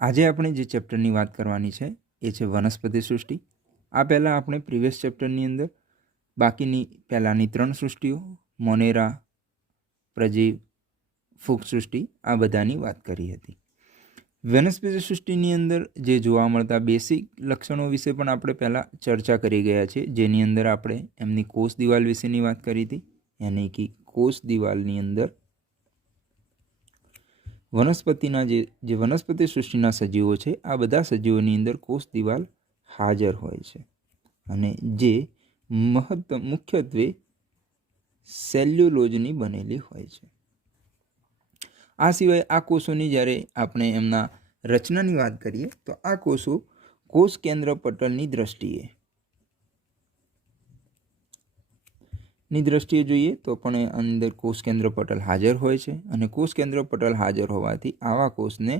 આજે આપણે જે ચેપ્ટરની વાત કરવાની છે એ છે વનસ્પતિ સૃષ્ટિ. આ પહેલાં આપણે પ્રીવિયસ ચેપ્ટરની અંદર બાકીની પહેલાંની 3 સૃષ્ટિઓ મોનેરા, પ્રજીવ, ફૂગ સૃષ્ટિ આ બધાની વાત કરી હતી. વનસ્પતિ સૃષ્ટિની અંદર જે જોવા મળતા બેસિક લક્ષણો વિશે પણ આપણે પહેલાં ચર્ચા કરી ગયા છે, જેની અંદર આપણે એમની કોષ દિવાલ વિશેની વાત કરી હતી. યાની કે કોષ દિવાલની અંદર વનસ્પતિના જે વનસ્પતિ સૃષ્ટિના સજીવો છે આ બધા સજીવોની અંદર કોષ દિવાલ હાજર હોય છે અને જે મુખ્યત્વે સેલ્યુલોઝની બનેલી હોય છે. આ સિવાય આ કોષોની જ્યારે આપણે એમના રચનાની વાત કરીએ તો આ કોષો કોષ કેન્દ્ર પટલની દ્રષ્ટિએ જોઈએ તો પણ અંદર કોષ કેન્દ્ર પટલ હાજર હોય છે અને કોષ કેન્દ્ર પટલ હાજર હોવાથી આવા કોષને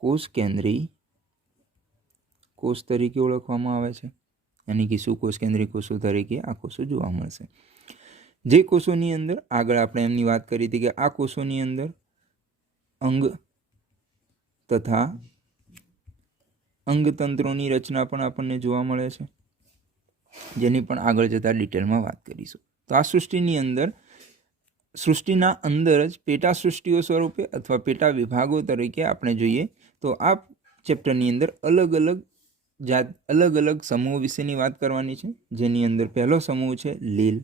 સુકોષકેન્દ્રી કોષ તરીકે ઓળખવામાં આવે છે. યાની કે સુકોષકેન્દ્રી કોષો તરીકે આ કોષો જોવા મળશે. જે કોષોની અંદર આગળ આપણે એમની વાત કરી હતી કે આ કોષોની અંદર અંગ તથા અંગતંત્રોની રચના પણ આપણને જોવા મળે છે, જેની પણ આગળ જતાં ડિટેલમાં વાત કરીશું. તો આ સૃષ્ટિની અંદર સૃષ્ટિના અંદર જ પેટા સૃષ્ટિઓ સ્વરૂપે અથવા પેટા વિભાગો તરીકે આપણે જોઈએ તો આ ચેપ્ટરની અંદર અલગ અલગ સમૂહ વિશેની વાત કરવાની છે. જેની અંદર પહેલો સમૂહ છે લીલ,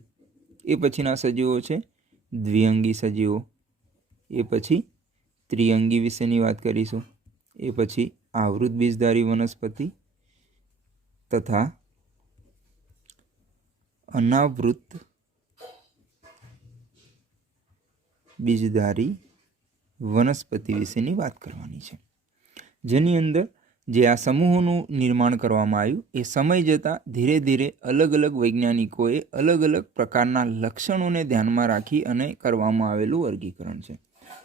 એ પછીના સજીવો છે દ્વિઅંગી સજીવો, એ પછી ત્રિઅંગી વિશેની વાત કરીશું, એ પછી આવૃત બીજધારી વનસ્પતિ તથા અનાવૃત બીજધારી વનસ્પતિ વિશેની વાત કરવાની છે. જેની અંદર જે આ સમૂહોનું નિર્માણ કરવામાં આવ્યું એ સમય જતાં ધીરે ધીરે અલગ અલગ વૈજ્ઞાનિકોએ અલગ અલગ પ્રકારના લક્ષણોને ધ્યાનમાં રાખી અને કરવામાં આવેલું વર્ગીકરણ છે.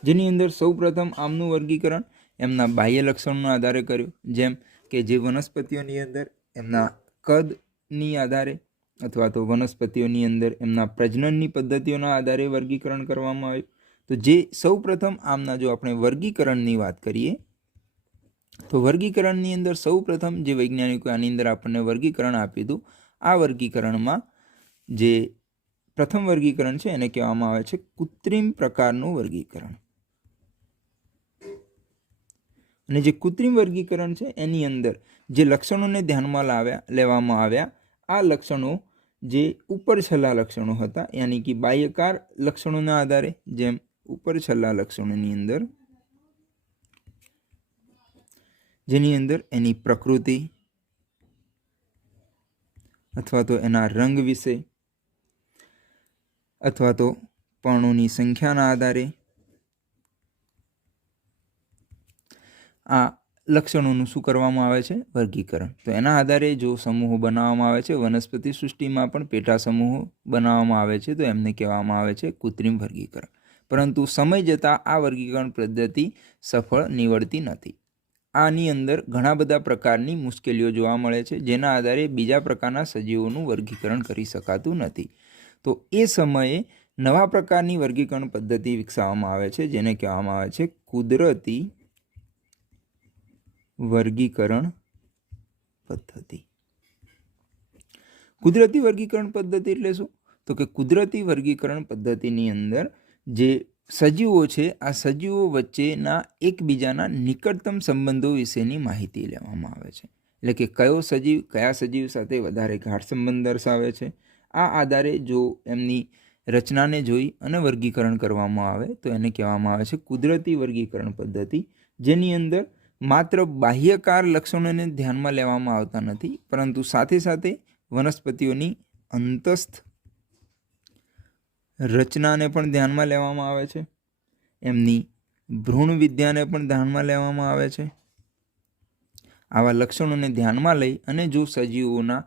જેની અંદર સૌપ્રથમ આમનું વર્ગીકરણ એમના બાહ્ય લક્ષણોના આધારે કર્યું, જેમ કે જે વનસ્પતિઓની અંદર એમના કદની આધારે અથવા તો વનસ્પતિઓની અંદર એમના પ્રજનનની પદ્ધતિઓના આધારે વર્ગીકરણ કરવામાં આવ્યું. તો જે સૌપ્રથમ આમના જો આપણે વર્ગીકરણની વાત કરીએ તો વર્ગીકરણની અંદર સૌપ્રથમ જે વૈજ્ઞાનિકો આની અંદર આપણને વર્ગીકરણ આપ્યું હતું, આ વર્ગીકરણમાં જે પ્રથમ વર્ગીકરણ છે એને કહેવામાં આવે છે કૃત્રિમ પ્રકારનું વર્ગીકરણ. અને જે કૃત્રિમ વર્ગીકરણ છે એની અંદર જે લક્ષણોને ધ્યાનમાં લેવામાં આવ્યા, આ લક્ષણો જે ઉપર છેલ્લા લક્ષણો હતા, યાની કે બાહ્યકાર લક્ષણોના આધારે, જેમ ઉપર છેલ્લા લક્ષણોની અંદર જેની અંદર એની પ્રકૃતિ અથવા તો એના રંગ વિશે અથવા તો પર્ણોની સંખ્યાના આધારે આ લક્ષણોનું શું કરવામાં આવે છે? વર્ગીકરણ. તો એના આધારે જો સમૂહો બનાવવામાં આવે છે, વનસ્પતિ સૃષ્ટિમાં પણ પેટા સમૂહો બનાવવામાં આવે છે, તો એમને કહેવામાં આવે છે કૃત્રિમ વર્ગીકરણ. પરંતુ સમય જતાં આ વર્ગીકરણ પદ્ધતિ સફળ નીવડતી નથી. આની અંદર ઘણા બધા પ્રકારની મુશ્કેલીઓ જોવા મળે છે, જેના આધારે બીજા પ્રકારના સજીવોનું વર્ગીકરણ કરી શકાતું નથી. તો એ સમયે નવા પ્રકારની વર્ગીકરણ પદ્ધતિ વિકસાવવામાં આવે છે, જેને કહેવામાં આવે છે કુદરતી વર્ગીકરણ પદ્ધતિ. કુદરતી વર્ગીકરણ પદ્ધતિ એટલે શું? તો કે કુદરતી વર્ગીકરણ પદ્ધતિની અંદર જે સજીવો છે આ સજીવો વચ્ચેના એકબીજાના નિકટતમ સંબંધો વિશેની માહિતી લેવામાં આવે છે. એટલે કે કયો સજીવ કયા સજીવ સાથે વધારે ગાઢ સંબંધ દર્શાવે છે, આ આધારે જો એમની રચનાને જોઈ અને વર્ગીકરણ કરવામાં આવે તો એને કહેવામાં આવે છે કુદરતી વર્ગીકરણ પદ્ધતિ. જેની અંદર માત્ર બાહ્યકાર લક્ષણોને ધ્યાનમાં લેવામાં આવતા નથી, પરંતુ સાથે સાથે વનસ્પતિઓની અંતસ્થ રચનાને પણ ધ્યાનમાં લેવામાં આવે છે, એમની ભ્રૂણ વિદ્યાને પણ ધ્યાનમાં લેવામાં આવે છે. આવા લક્ષણોને ધ્યાનમાં લઈ અને જો સજીવોના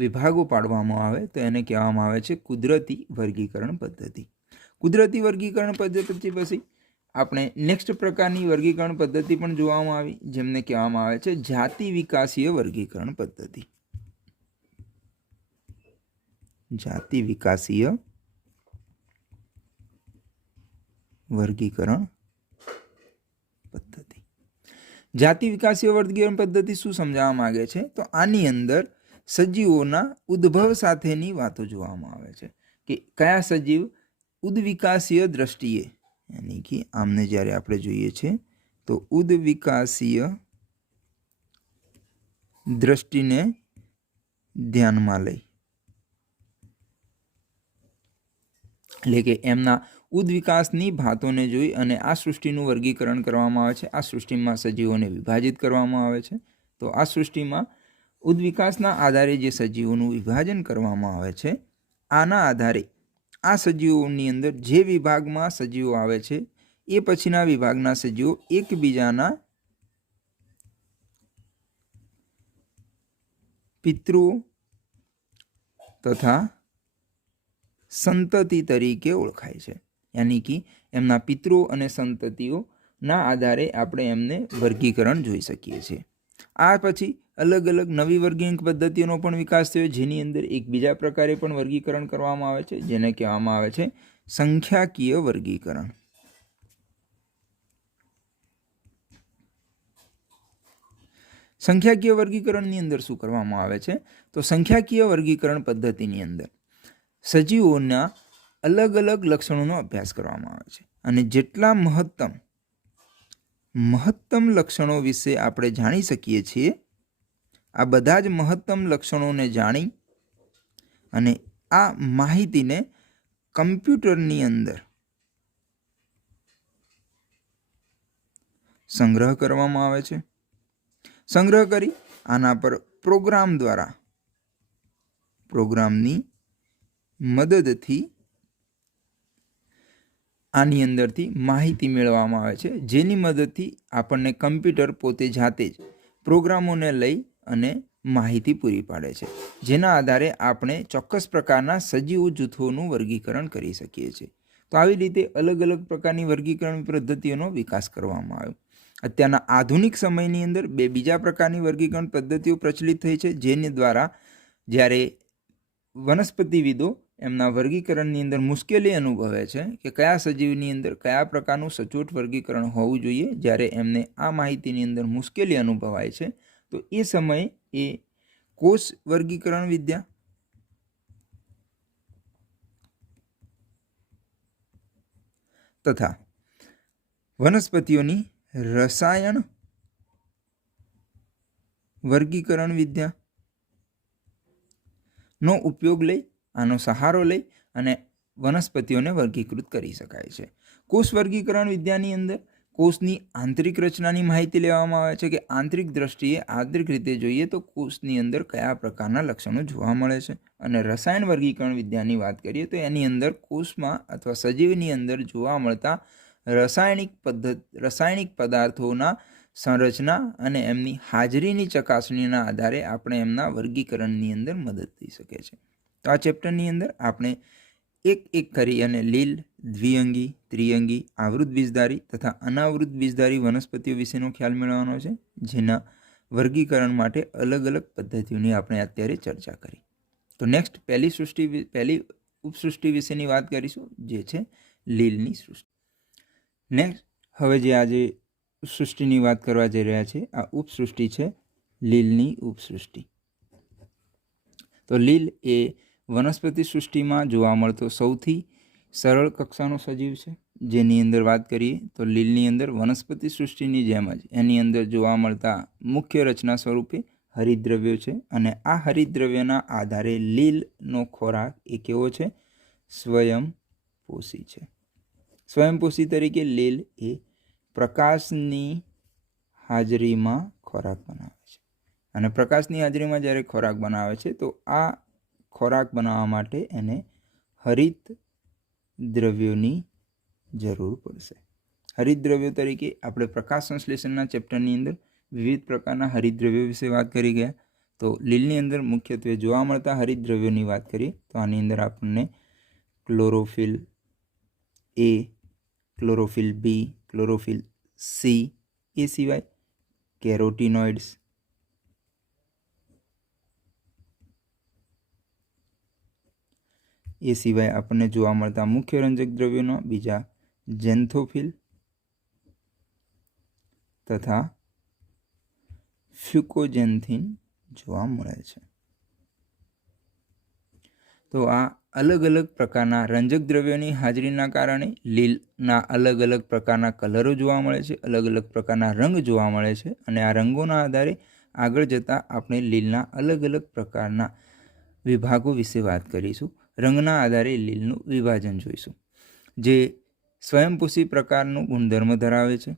વિભાગો પાડવામાં આવે તો એને કહેવામાં આવે છે કુદરતી વર્ગીકરણ પદ્ધતિ. કુદરતી વર્ગીકરણ પદ્ધતિ પછી આપણે નેક્સ્ટ પ્રકારની વર્ગીકરણ પદ્ધતિ પણ જોવામાં આવી, જેમને કહેવામાં આવે છે જાતિ વિકાસીય વર્ગીકરણ પદ્ધતિ. જાતિ વિકાસીય વર્ગીકરણ પદ્ધતિ. જાતિ વિકાસીય વર્ગીકરણ પદ્ધતિ શું સમજાવવા માંગે છે? તો આની અંદર સજીવોના ઉદ્ભવ સાથેની વાતો જોવામાં આવે છે કે કયા સજીવ ઉદ્વિકાસીય દ્રષ્ટિએ, યાની કે આમને જ્યારે આપણે જોઈએ છે તો ઉદ્વિકાસીય દ્રષ્ટિને ધ્યાનમાં લઈ, એટલે કે એમના ઉદ્વિકાસની ભાતોને જોઈ અને આ સૃષ્ટિનું વર્ગીકરણ કરવામાં આવે છે. આ સૃષ્ટિમાં સજીવોને વિભાજિત કરવામાં આવે છે. તો આ સૃષ્ટિમાં ઉદ્વિકાસના આધારે જે સજીવોનું વિભાજન કરવામાં આવે છે, આના આધારે આ સજીવોની અંદર જે વિભાગમાં સજીવો આવે છે એ પછીના વિભાગના સજીવો એકબીજાના પિતૃઓ તથા સંતતિ તરીકે ઓળખાય છે. યાની કે એમના પિતૃઓ અને સંતતિઓના આધારે આપણે એમને વર્ગીકરણ જોઈ શકીએ છીએ. આ પછી અલગ અલગ નવી વર્ગીકરણ પદ્ધતિઓનો પણ વિકાસ થયો, જેની અંદર એક બીજા પ્રકારે પણ વર્ગીકરણ કરવામાં આવે છે, જેને કહેવામાં આવે છે સંખ્યાકીય વર્ગીકરણ. સંખ્યાકીય વર્ગીકરણની અંદર શું કરવામાં આવે છે? તો સંખ્યાકીય વર્ગીકરણ પદ્ધતિની અંદર સજીવોના અલગ અલગ લક્ષણોનો અભ્યાસ કરવામાં આવે છે અને જેટલા મહત્તમ લક્ષણો વિશે આપણે જાણી શકીએ છીએ, આ બધા જ મહત્તમ લક્ષણોને જાણી અને આ માહિતીને કમ્પ્યુટરની અંદર સંગ્રહ કરવામાં આવે છે. સંગ્રહ કરી આના પર પ્રોગ્રામની મદદથી આની અંદરથી માહિતી મેળવવામાં આવે છે, જેની મદદથી આપણને કમ્પ્યુટર પોતે જાતે જ પ્રોગ્રામોને લઈ અને માહિતી પૂરી પાડે છે, જેના આધારે આપણે ચોક્કસ પ્રકારના સજીવ જૂથોનું વર્ગીકરણ કરી શકીએ છીએ. તો આવી રીતે અલગ અલગ પ્રકારની વર્ગીકરણ પદ્ધતિઓનો વિકાસ કરવામાં આવ્યો. અત્યારના આધુનિક સમયની અંદર બીજા પ્રકારની વર્ગીકરણ પદ્ધતિઓ પ્રચલિત થઈ છે, જેની દ્વારા જ્યારે વનસ્પતિવિદો એમના વર્ગીકરણની અંદર મુશ્કેલી અનુભવે છે કે કયા સજીવની અંદર કયા પ્રકારનું સચોટ વર્ગીકરણ હોવું જોઈએ, જ્યારે એમને આ માહિતીની અંદર મુશ્કેલી અનુભવાય છે, તો એ સમયે એ કોષ વર્ગીકરણ વિદ્યા તથા વનસ્પતિઓની રસાયણ વર્ગીકરણ વિદ્યાનો ઉપયોગ લઈ, આનો સહારો લઈ અને વનસ્પતિઓને વર્ગીકૃત કરી શકાય છે. કોષ વર્ગીકરણ વિદ્યાની અંદર કોષની આંતરિક રચનાની માહિતી લેવામાં આવે છે કે આંતરિક દ્રષ્ટિએ આંતરિક રીતે જોઈએ તો કોષની અંદર કયા પ્રકારના લક્ષણો જોવા મળે છે. અને રસાયણ વર્ગીકરણ વિદ્યાની વાત કરીએ તો એની અંદર કોષમાં અથવા સજીવની અંદર જોવા મળતા રાસાયણિક પદાર્થોના સંરચના અને એમની હાજરીની ચકાસણીના આધારે આપણે એમના વર્ગીકરણની અંદર મદદ થઈ શકે છે. તો આ ચેપ્ટરની અંદર આપણે એક કરી અને લીલ, દ્વિઅંગી, ત્રિઅંગી, આવૃત બીજધારી તથા અનાવૃત બીજધારી વનસ્પતિઓ વિશેનો ખ્યાલ મેળવવાનો છે, જેના વર્ગીકરણ માટે અલગ અલગ પદ્ધતિઓની આપણે અત્યારે ચર્ચા કરી. તો નેક્સ્ટ પહેલી ઉપસૃષ્ટિ વિશેની વાત કરીશું, જે છે લીલની સૃષ્ટિ. નેક્સ્ટ હવે જે આજે સૃષ્ટિની વાત કરવા જઈ રહ્યા છે, આ ઉપસૃષ્ટિ છે લીલની ઉપસૃષ્ટિ. તો લીલ એ વનસ્પતિ સૃષ્ટિમાં જોવા મળતો સૌથી સરળ કક્ષાનો સજીવ છે, જેની અંદર વાત કરીએ તો લીલની અંદર વનસ્પતિ સૃષ્ટિની જેમ જ એની અંદર જોવા મળતા મુખ્ય રચના સ્વરૂપે હરિતદ્રવ્યો છે અને આ હરિતદ્રવ્યના આધારે લીલનો ખોરાક એ કેવો છે? સ્વયંપોષી છે. સ્વયંપોષી તરીકે લીલ એ પ્રકાશની હાજરીમાં ખોરાક બનાવે છે અને પ્રકાશની હાજરીમાં જ્યારે ખોરાક બનાવે છે તો આ ખોરાક બનાવવા માટે એને હરિત દ્રવ્યોની જરૂર પડશે. હરિતદ્રવ્યો તરીકે આપણે પ્રકાશ સંશ્લેષણના ચેપ્ટરની અંદર વિવિધ પ્રકારના હરિતદ્રવ્યો વિશે વાત કરી ગયા. તો લીલની અંદર મુખ્યત્વે જોવા મળતા હરિતદ્રવ્યોની વાત કરીએ તો આની અંદર આપણને ક્લોરોફિલ એ, ક્લોરોફિલ બી, ક્લોરોફિલ સી, એ સિવાય કેરોટીનોઇડ્સ, એ સિવાય આપણને જોવા મળતા મુખ્ય રંજક દ્રવ્યોનો બીજા ઝેન્થોફિલ તથા ફ્યુકોજેન્થિન જોવા મળે છે. તો આ અલગ અલગ પ્રકારના રંજક દ્રવ્યોની હાજરીના કારણે લીલના અલગ અલગ પ્રકારના કલરો જોવા મળે છે, અલગ અલગ પ્રકારના રંગ જોવા મળે છે. અને આ રંગોના આધારે આગળ જતાં આપણે લીલના અલગ અલગ પ્રકારના વિભાગો વિશે વાત કરીશું. રંગના આધારે લીલનું વિભાજન જોઈશું, જે સ્વયંપોષી પ્રકારનું ગુણધર્મ ધરાવે છે.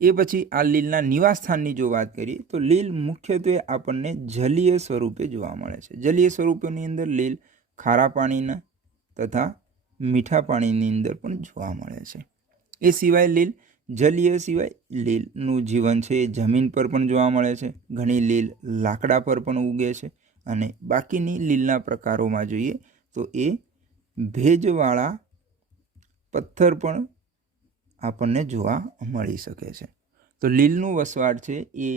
એ પછી આ લીલના નિવાસ સ્થાનની જો વાત કરીએ તો લીલ મુખ્યત્વે આપણને જલીય સ્વરૂપે જોવા મળે છે. જલીય સ્વરૂપોની અંદર લીલ ખારા પાણીના તથા મીઠા પાણીની અંદર પણ જોવા મળે છે. એ સિવાય લીલ જલીય સિવાય લીલનું જીવન છે એ જમીન પર પણ જોવા મળે છે. ઘણી લીલ લાકડા પર પણ ઉગે છે. અને બાકીની લીલના પ્રકારોમાં જોઈએ તો એ ભેજવાળા પથ્થર પણ આપણને જોવા મળી શકે છે. તો લીલનું વસવાટ છે એ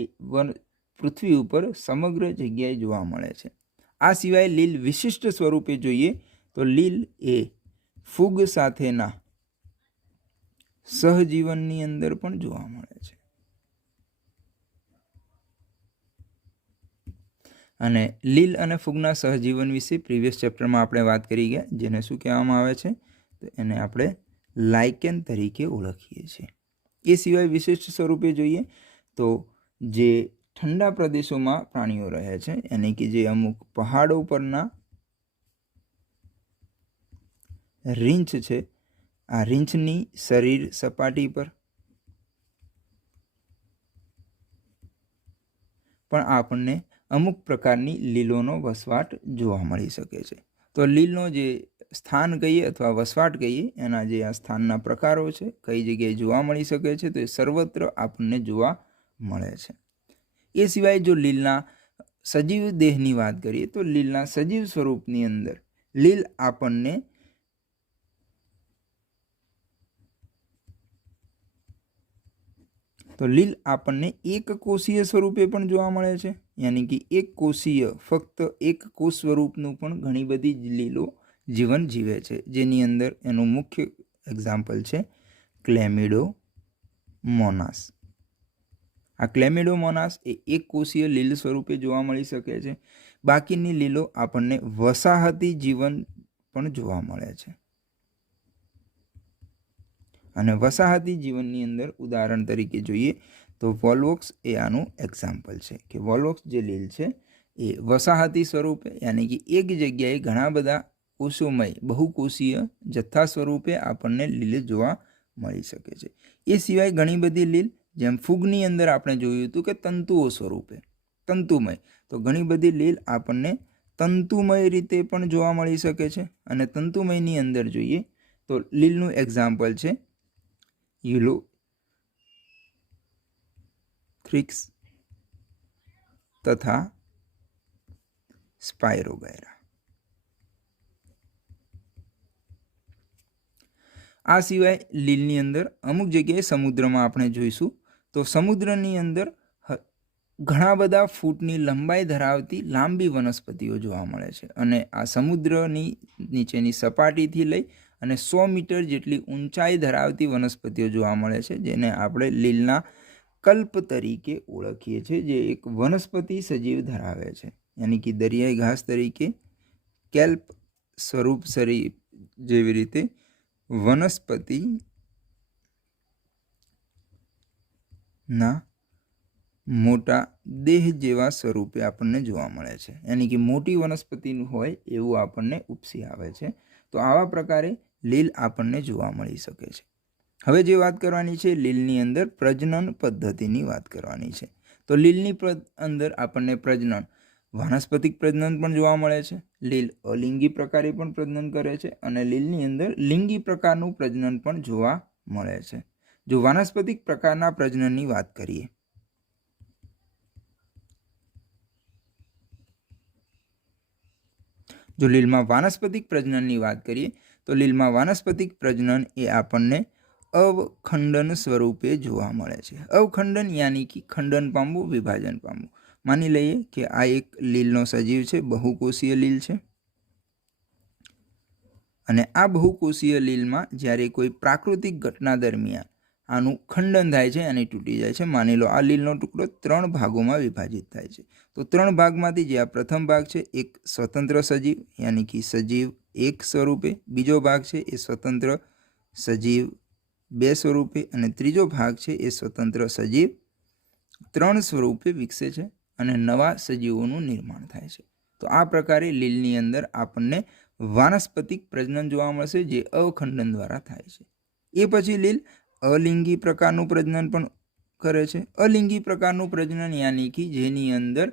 પૃથ્વી ઉપર સમગ્ર જગ્યાએ જોવા મળે છે. આ સિવાય લીલ વિશિષ્ટ સ્વરૂપે જોઈએ તો લીલ એ ફૂગ સાથેના સહજીવનની અંદર પણ જોવા મળે છે. અને લીલ અને ફૂગના સહજીવન વિશે પ્રીવિયસ ચેપ્ટરમાં આપણે વાત કરી ગયા, જેને શું કહેવામાં આવે છે તો એને આપણે લાઇકેન તરીકે ઓળખીએ છીએ. એ સિવાય વિશિષ્ટ સ્વરૂપે જોઈએ તો જે ઠંડા પ્રદેશોમાં પ્રાણીઓ રહે છે, યાની કે જે અમુક પહાડો પરના રીંછ છે, આ રીંછની શરીર સપાટી પર પણ આપણને અમુક પ્રકારની લીલોનો વસવાટ જોવા મળી શકે છે. તો લીલનો જે સ્થાન કહીએ અથવા વસવાટ કહીએ, એના જે આ સ્થાનના પ્રકારો છે, કઈ જગ્યાએ જોવા મળી શકે છે, તો એ સર્વત્ર આપણને જોવા મળે છે. એ સિવાય જો લીલના સજીવ દેહની વાત કરીએ તો લીલના સજીવ સ્વરૂપની અંદર લીલ આપણને એક કોષીય સ્વરૂપે પણ જોવા મળે છે, યાની કે એક કોષીય ફક્ત એક કોષ સ્વરૂપનું પણ ઘણી બધી લીલો જીવન જીવે છે, જેની અંદર એનું મુખ્ય એક્ઝામ્પલ છે ક્લેમિડોમોનાસ. આ ક્લેમિડોમોનાસ એ એક કોષીય લીલ સ્વરૂપે જોવા મળી શકે છે. બાકીની લીલો આપણને વસાહતી જીવન પણ જોવા મળે છે. અને વસાહતી જીવનની અંદર ઉદાહરણ તરીકે જોઈએ તો વોલ્વોક્સ એ આનું એક્ઝામ્પલ છે કે વોલ્વોક્સ જે લીલ છે એ વસાહતી સ્વરૂપે યાની કે એક જગ્યાએ ઘણા બધા કોષોમય બહુકોષીય જથ્થા સ્વરૂપે આપણને લીલ જોવા મળી શકે છે. એ સિવાય ઘણી બધી લીલ જેમ ફૂગની અંદર આપણે જોયું હતું કે તંતુઓ સ્વરૂપે તંતુમય, તો ઘણી બધી લીલ આપણને તંતુમય રીતે પણ જોવા મળી શકે છે. અને તંતુમયની અંદર જોઈએ તો લીલનું એક્ઝામ્પલ છે યુલોથ્રિક્સ તથા સ્પાયરોગાયરા. આ સિવાય લીલની અંદર અમુક જગ્યાએ સમુદ્રમાં આપણે જોઈશું તો સમુદ્રની અંદર ઘણા બધા ફૂટની લંબાઈ ધરાવતી લાંબી વનસ્પતિઓ જોવા મળે છે. અને આ સમુદ્રની નીચેની સપાટીથી લઈ અને 100 મીટર જેટલી ઊંચાઈ ધરાવતી વનસ્પતિઓ જોવા મળે છે, જેને આપણે લીલના કલ્પ તરીકે ઓળખીએ છીએ, જે એક વનસ્પતિ સજીવ ધરાવે છે, યાની કે દરિયાઈ ઘાસ તરીકે કેલ્પ સ્વરૂપ જેવી રીતે વનસ્પતિના મોટા દેહ જેવા સ્વરૂપે આપણને જોવા મળે છે, યાની કે મોટી વનસ્પતિનું હોય એવું આપણને ઉપસી આવે છે. તો આવા પ્રકારે લીલ આપણને જોવા મળી શકે છે. હવે જે વાત કરવાની છે લીલની અંદર પ્રજનન પદ્ધતિની વાત કરવાની છે. તો લીલની અંદર આપણને પ્રજનન વાનસ્પતિક પ્રજનન પણ જોવા મળે છે. લીલ અલિંગી પ્રકારે પણ પ્રજનન કરે છે અને લીલની અંદર લિંગી પ્રકારનું પ્રજનન પણ જોવા મળે છે. જો વાનસ્પતિક પ્રકારના પ્રજનનની વાત કરીએ જો લીલમાં વાનસ્પતિક પ્રજનનની વાત કરીએ તો લીલમાં વાનસ્પતિક પ્રજનન એ આપણને અવખંડન સ્વરૂપે જોવા મળે છે. અવખંડન યાની કે ખંડન પામવું, વિભાજન પામવું. માની લઈએ કે આ એક લીલનો સજીવ છે, બહુકોષીય લીલ છે. અને આ બહુકોષીય લીલમાં જ્યારે કોઈ પ્રાકૃતિક ઘટના દરમિયાન આનું ખંડન થાય છે અને તૂટી જાય છે. માની લો આ લીલનો ટુકડો 3 ભાગોમાં વિભાજિત થાય છે. તો 3 ભાગમાંથી જે આ પ્રથમ ભાગ છે એક સ્વતંત્ર સજીવ યાની કે સજીવ 1 સ્વરૂપે, બીજો ભાગ છે એ સ્વતંત્ર સજીવ 2 સ્વરૂપે અને ત્રીજો ભાગ છે એ સ્વતંત્ર સજીવ 3 સ્વરૂપે વિકસે છે અને નવા સજીવોનું નિર્માણ થાય છે. તો આ પ્રકારે લીલની અંદર આપણને વાનસ્પતિક પ્રજનન જોવા મળશે જે અવખંડન દ્વારા થાય છે. એ પછી લીલ અલિંગી પ્રકારનું પ્રજનન પણ કરે છે. અલિંગી પ્રકારનું પ્રજનન યાની કે જેની અંદર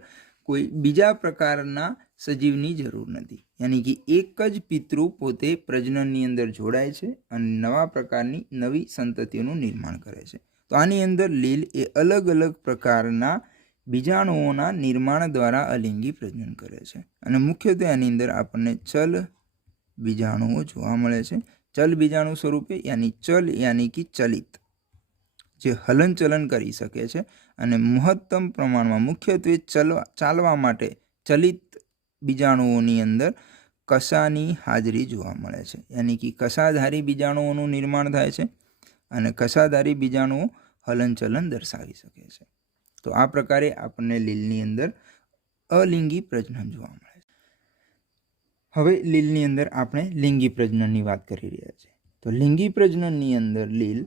કોઈ બીજા પ્રકારના સજીવની જરૂર નથી, યાની કે એક જ પિતૃ પોતે પ્રજનનની અંદર જોડાય છે અને નવા પ્રકારની નવી સંતતિઓનું નિર્માણ કરે છે. તો આની અંદર લીલ એ અલગ અલગ પ્રકારના બીજાણુઓના નિર્માણ દ્વારા અલિંગી પ્રજનન કરે છે અને મુખ્યત્વે આની અંદર આપણને ચલ બીજાણુઓ જોવા મળે છે. ચલ બીજાણુ સ્વરૂપે ચલ યાની કે ચલિત, જે હલનચલન કરી શકે છે અને મહત્તમ પ્રમાણમાં મુખ્યત્વે ચાલવા માટે ચલિત બીજાણુઓની અંદર કશાની હાજરી જોવા મળે છે, યાની કે કશાધારી બીજાણુઓનું નિર્માણ થાય છે અને કશાધારી બીજાણુઓ હલનચલન દર્શાવી શકે છે. તો આ પ્રકારે આપણને લીલની અંદર અલિંગી પ્રજનન જોવા મળે છે. હવે લીલની અંદર આપણે લિંગી પ્રજનનની વાત કરી રહ્યા છીએ. તો લિંગી પ્રજનનની અંદર લીલ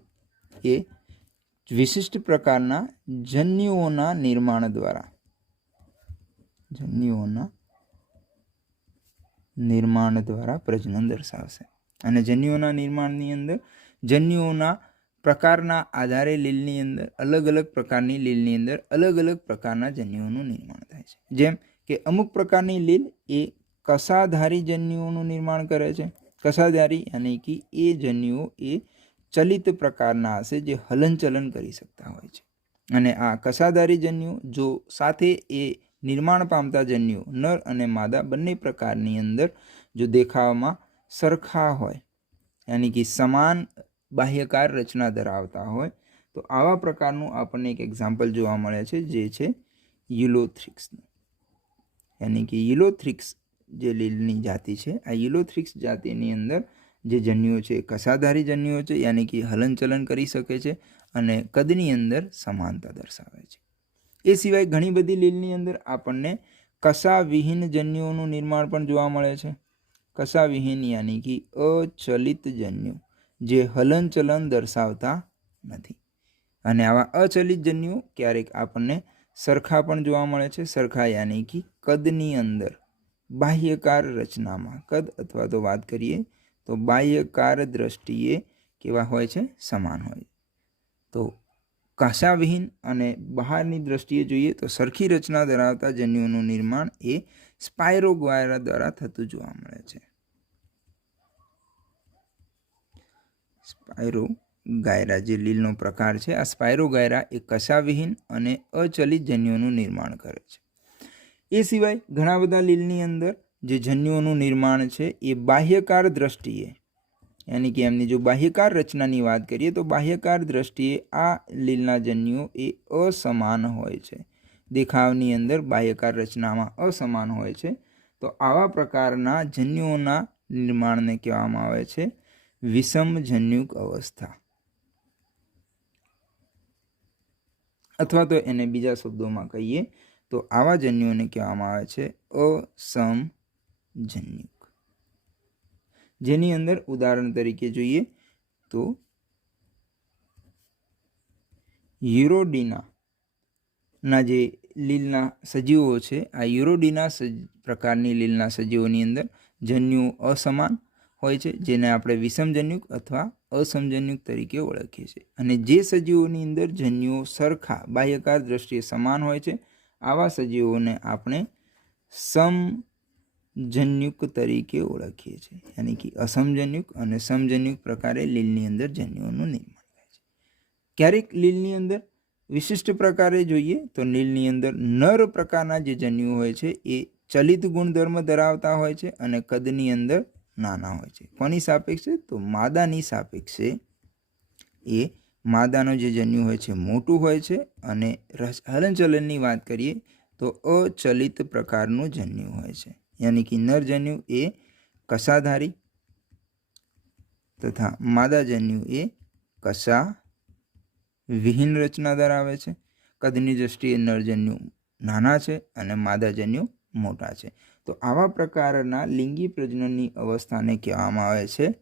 એ વિશિષ્ટ પ્રકારના જન્યુઓના નિર્માણ દ્વારા પ્રજનન દર્શાવશે અને જન્યુઓના નિર્માણની અંદર જન્યુઓના પ્રકારના આધારે લીલની અંદર અલગ અલગ પ્રકારની લીલની અંદર અલગ અલગ પ્રકારના જન્યુઓનું નિર્માણ થાય છે. જેમ કે અમુક પ્રકારની લીલ એ કશાધારી જન્યુઓનું નિર્માણ કરે છે. કશાધારી યાની કે એ જન્યુઓ એ ચલિત પ્રકારના હશે જે હલનચલન કરી શકતા હોય છે અને આ કશાધારી જન્યુ જો સાથે એ નિર્માણ પામતા જન્યુ નર અને માદા બંને પ્રકારની અંદર જો દેખાવમાં સરખા હોય યાની કે સમાન બાહ્યકાર રચના ધરાવતા હોય તો આવા પ્રકારનું આપણને એક એક્ઝામ્પલ જોવા મળે છે જે છે યુલોથ્રિક્સનું. યાની કે યુલોથ્રિક્સ જે લીલની જાતિ છે, આ યુલોથ્રિક્સ જાતિની અંદર જે જન્યુઓ છે કશાધારી જન્યુઓ છે યાની કે હલનચલન કરી શકે છે અને કદની અંદર સમાનતા દર્શાવે છે. એ સિવાય ઘણી બધી લીલની અંદર આપણને કશાવિહીન જન્યુઓનું નિર્માણ પણ જોવા મળે છે. કશાવિહીન યાની કે અચલિત જન્યુ જે હલનચલન દર્શાવતા નથી અને આવા અચલિત જન્યુઓ ક્યારેક આપણને સરખા પણ જોવા મળે છે. સરખા યાની કે કદની અંદર બાહ્યકાર રચનામાં કદ અથવા તો વાત કરીએ તો બાહ્યકાર દ્રષ્ટિએ કેવા હોય છે? સમાન હોય. તો કશાવિહીન અને બહારની દ્રષ્ટિએ જોઈએ તો સરખી રચના ધરાવતા જન્યુઓનું નિર્માણ એ સ્પાયરોગાયરા દ્વારા થતું જોવા મળે છે. સ્પાયરોગાયરા જે લીલનો પ્રકાર છે, આ સ્પાયરોગાયરા એ કશાવિહીન અને અચલિત જન્યુઓનું નિર્માણ કરે છે. એ સિવાય ઘણા બધા લીલની અંદર જે જન્યુઓનું નિર્માણ છે એ બાહ્યકાર દ્રષ્ટિએ યાની કે એમની જો બાહ્યકાર રચનાની વાત કરીએ તો બાહ્યકાર દ્રષ્ટિએ આ લીલના જન્યુઓ એ અસમાન હોય છે. દેખાવની અંદર બાહ્યકાર રચનામાં અસમાન હોય છે. તો આવા પ્રકારના જન્યુઓના નિર્માણને કહેવામાં આવે છે વિષમજન્યુક અવસ્થા, અથવા તો એને બીજા શબ્દોમાં કહીએ તો આવા જન્યુઓને કહેવામાં આવે છે અસમજન્યુક. જેની અંદર ઉદાહરણ તરીકે જોઈએ તો યુરોડિના જે લીલના સજીવો છે, આ યુરોડિના પ્રકારની લીલના સજીવોની અંદર જન્યુઓ અસમાન હોય છે જેને આપણે વિષમજન્યુક અથવા અસમજન્યુક તરીકે ઓળખીએ છીએ. અને જે સજીવોની અંદર જન્યુઓ સરખા બાહ્યકાર દ્રષ્ટિએ સમાન હોય છે આવા સજીવોને આપણે સમજન્યુક તરીકે ઓળખીએ છીએ. યાની કે અસમજન્યુક અને સમજન્યુક પ્રકારે લીલની અંદર જન્યુઓનું નિર્માણ થાય છે. ક્યારેક લીલની અંદર વિશિષ્ટ પ્રકારે જોઈએ તો લીલની અંદર નર પ્રકારના જે જન્યુઓ હોય છે એ ચલિત ગુણધર્મ ધરાવતા હોય છે અને કદની અંદર નાના હોય છે. કોની સાપેક્ષે? તો માદાની સાપેક્ષે એ માદાનો જે જન્યુ હોય છે મોટું હોય છે અને હલનચલનની વાત કરીએ તો અચલિત પ્રકારનું જન્યુ હોય છે. યાની કે નર જન્યુ એ કશાધારી તથા માદા જન્યુ એ કશાવિહીન વિહીન રચના ધરાવે છે. કદની દ્રષ્ટિએ નરજન્યુ નાના છે અને માદાજન્યુ મોટા છે. તો આવા પ્રકારના લિંગી પ્રજનનની અવસ્થાને કહેવામાં આવે છે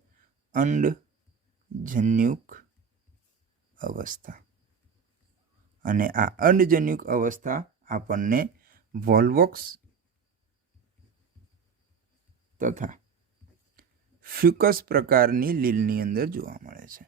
અંડજન્યુક અવસ્થા. અને આ અંડજન્યુક અવસ્થા આપણને વોલ્વોક્સ તથા ફ્યુકસ પ્રકારની લીલની અંદર જોવા મળે છે.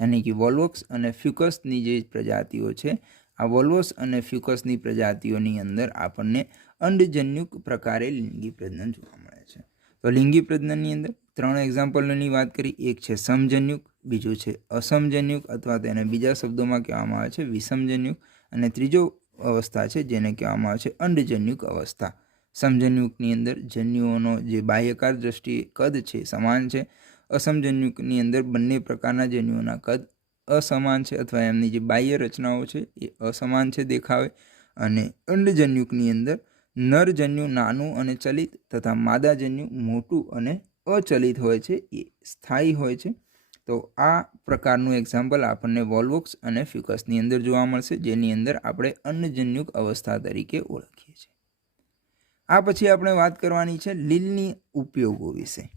યાની કે વોલ્વોક્સ અને ફ્યુકસની જે પ્રજાતિઓ છે, આ વોલ્વોક્સ અને ફ્યુકસની પ્રજાતિઓની અંદર આપણને અંડજન્યુક પ્રકારે લિંગી પ્રજનન જોવા મળે છે. તો લિંગી પ્રજનનની અંદર 3 એક્ઝામ્પલોની વાત કરી. એક છે સમજન્યુક, બીજું છે અસમજન્યુક અથવા તેને બીજા શબ્દોમાં કહેવામાં આવે છે વિષમજન્યુક, અને ત્રીજો અવસ્થા છે જેને કહેવામાં આવે છે અંડજન્યુક અવસ્થા. સમજન્યુકની અંદર જન્યુઓનો જે બાહ્યકાર દ્રષ્ટિએ કદ છે સમાન છે. અસમજન્યુકની અંદર બંને પ્રકારના જન્યુઓના કદ અસમાન છે અથવા એમની જે બાહ્ય રચનાઓ છે એ અસમાન છે દેખાવે. અને અંડજન્યુકની અંદર નરજન્યુ નાનું અને ચલિત તથા માદાજન્યુ મોટું અને અચલિત હોય છે, એ સ્થાયી હોય છે. તો આ પ્રકારનું એક્ઝામ્પલ આપણને વોલ્વોક્સ અને ફ્યુકસની અંદર જોવા મળશે, જેની અંદર આપણે અંડજન્યુક અવસ્થા તરીકે ઓળખીએ છીએ. આ પછી આપણે વાત કરવાની છે લીલની ઉપયોગો વિશે,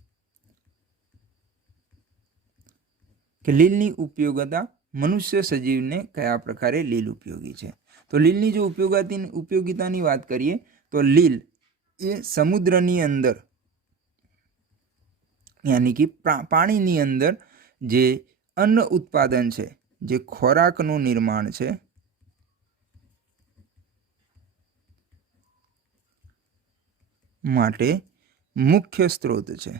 કે લીલની ઉપયોગિતા મનુષ્ય સજીવને કયા પ્રકારે લીલ ઉપયોગી છે. તો લીલની જો ઉપયોગિતાની વાત કરીએ તો લીલ એ સમુદ્રની અંદર યાની કે પાણીની અંદર જે અન્ન ઉત્પાદન છે, જે ખોરાકનું નિર્માણ છે, માટે મુખ્ય સ્ત્રોત છે.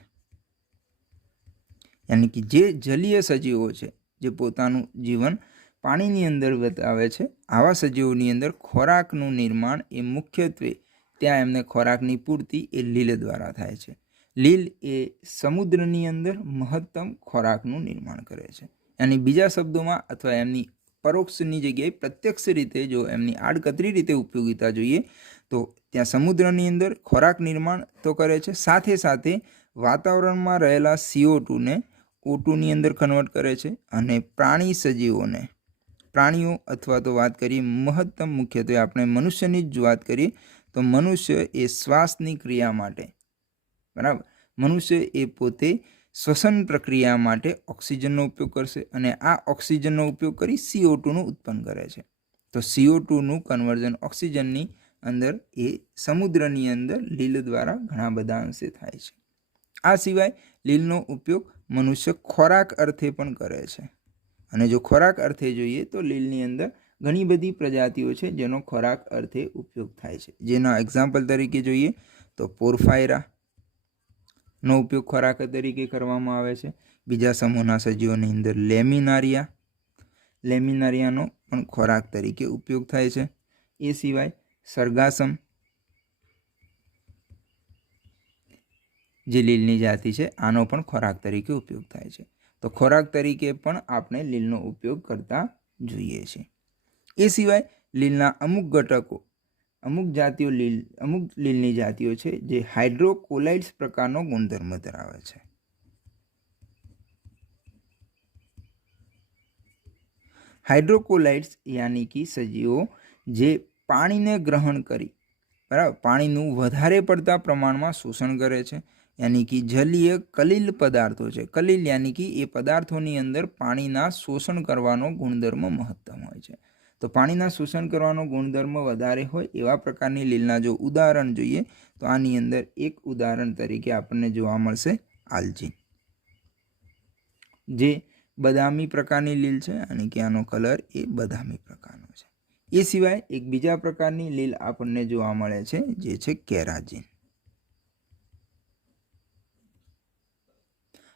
યાની કે જે જલીય સજીવો છે જે પોતાનું જીવન પાણીની અંદર વિતાવે છે, આવા સજીવોની અંદર ખોરાકનું નિર્માણ એ મુખ્યત્વે ત્યાં એમને ખોરાકની પૂર્તિ એ લીલ દ્વારા થાય છે. લીલ એ સમુદ્રની અંદર મહત્તમ ખોરાકનું નિર્માણ કરે છે. યાની બીજા શબ્દોમાં અથવા એમની પરોક્ષની જગ્યાએ પ્રત્યક્ષ રીતે જો એમની આડકતરી રીતે ઉપયોગિતા જોઈએ તો ત્યાં સમુદ્રની અંદર ખોરાક નિર્માણ તો કરે છે, સાથે સાથે વાતાવરણમાં રહેલા CO2ને O2ની અંદર કન્વર્ટ કરે છે. અને પ્રાણીઓ અથવા તો વાત કરીએ મહત્તમ મુખ્યત્વે આપણે મનુષ્યની જ વાત કરીએ તો મનુષ્ય એ શ્વાસની ક્રિયા માટે, બરાબર, મનુષ્ય એ પોતે શ્વસન પ્રક્રિયા માટે ઓક્સિજનનો ઉપયોગ કરશે અને આ ઓક્સિજનનો ઉપયોગ કરી CO2નું ઉત્પન્ન કરે છે. તો CO2નું કન્વર્ઝન ઓક્સિજનની અંદર એ સમુદ્રની અંદર લીલ દ્વારા ઘણા બધા અંશે થાય છે. આ સિવાય લીલનો ઉપયોગ મનુષ્ય ખોરાક અર્થે પણ કરે છે. અને જો ખોરાક અર્થે જોઈએ તો લીલની અંદર ઘણી બધી પ્રજાતિઓ છે જેનો ખોરાક અર્થે ઉપયોગ થાય છે. જેના એક્ઝામ્પલ તરીકે જોઈએ તો પોરફાયરાનો ઉપયોગ ખોરાક તરીકે કરવામાં આવે છે. બીજા સમૂહના સજીવોની અંદર લેમિનારિયાનો પણ ખોરાક તરીકે ઉપયોગ થાય છે. એ સિવાય સરગાસમ જે લીલની જાતિ છે આનો પણ ખોરાક તરીકે ઉપયોગ થાય છે. તો ખોરાક તરીકે પણ આપણે લીલનો ઉપયોગ કરતા જોઈએ છીએ. એ સિવાય લીલના અમુક ઘટકો, અમુક લીલની જાતિઓ છે જે હાઇડ્રોકોલાઇડ્સ પ્રકારનો ગુણધર્મ ધરાવે છે. હાઇડ્રોકોલાઇડ્સ યાની કે સજીવો જે પાણીને ગ્રહણ કરી, બરાબર, પાણીનું વધારે પડતા પ્રમાણમાં શોષણ કરે છે. યાની કે જલીય કલીલ પદાર્થો છે. કલીલ યાની કે એ પદાર્થોની અંદર પાણીના શોષણ કરવાનો ગુણધર્મ મહત્તમ હોય છે. તો પાણીના શોષણ કરવાનો ગુણધર્મ વધારે હોય એવા પ્રકારની લીલના જો ઉદાહરણ જોઈએ તો આની અંદર એક ઉદાહરણ તરીકે આપણને જોવા મળશે આલ્જીન, જે બદામી પ્રકારની લીલ છે અને કે આનો કલર એ બદામી પ્રકારનો છે. એ સિવાય એક બીજા પ્રકારની લીલ આપણને જોવા મળે છે જે છે કેરાજીન.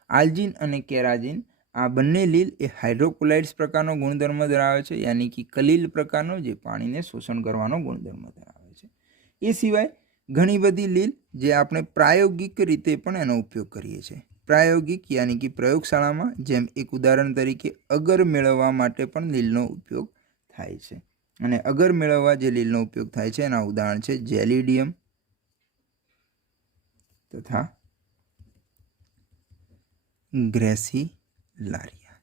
આલ્જીન અને કેરાજીન આ બંને લીલ એ હાઇડ્રોકોલાઇડ્સ પ્રકારનો ગુણધર્મ ધરાવે છે, યાની કે કલીલ પ્રકારનો જે પાણીને શોષણ કરવાનો ગુણધર્મ ધરાવે છે. એ સિવાય ઘણી બધી લીલ જે આપણે પ્રાયોગિક રીતે પણ એનો ઉપયોગ કરીએ છીએ. પ્રાયોગિક યાની કે પ્રયોગશાળામાં, જેમ એક ઉદાહરણ તરીકે અગર મેળવવા માટે પણ લીલનો ઉપયોગ થાય છે. અને અગર મેળવવા જે લીલનો ઉપયોગ થાય છે એના ઉદાહરણ છે જેલિડિયમ તથા ગ્રેસિલારિયા.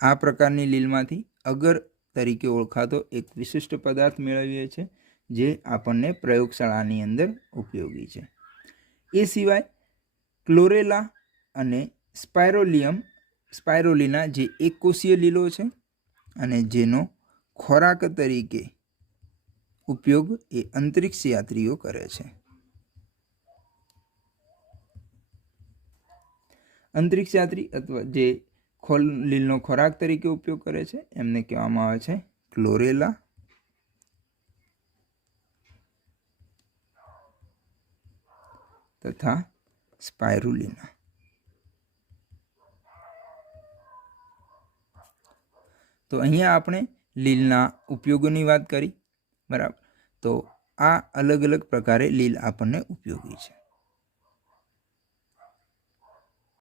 આ પ્રકારની લીલમાંથી અગર તરીકે ઓળખાતો એક વિશિષ્ટ પદાર્થ મેળવીએ છીએ જે આપણને પ્રયોગશાળાની અંદર ઉપયોગી છે. એ સિવાય ક્લોરેલા અને સ્પાયરોલિના જે એકકોષીય લીલો છે અને જેનો ખોરાક તરીકે ઉપયોગ એ અંતરિક્ષ યાત્રીઓ કરે છે. અંતરિક્ષ યાત્રી અથવા જે લીલનો ખોરાક તરીકે ઉપયોગ કરે છે એમને કહેવામાં આવે છે ક્લોરેલા તથા સ્પાયરુલિના. તો અહીંયા આપણે લીલના ઉપયોગોની વાત કરી, બરાબર. તો આ અલગ અલગ પ્રકારે લીલ આપણને ઉપયોગી છે.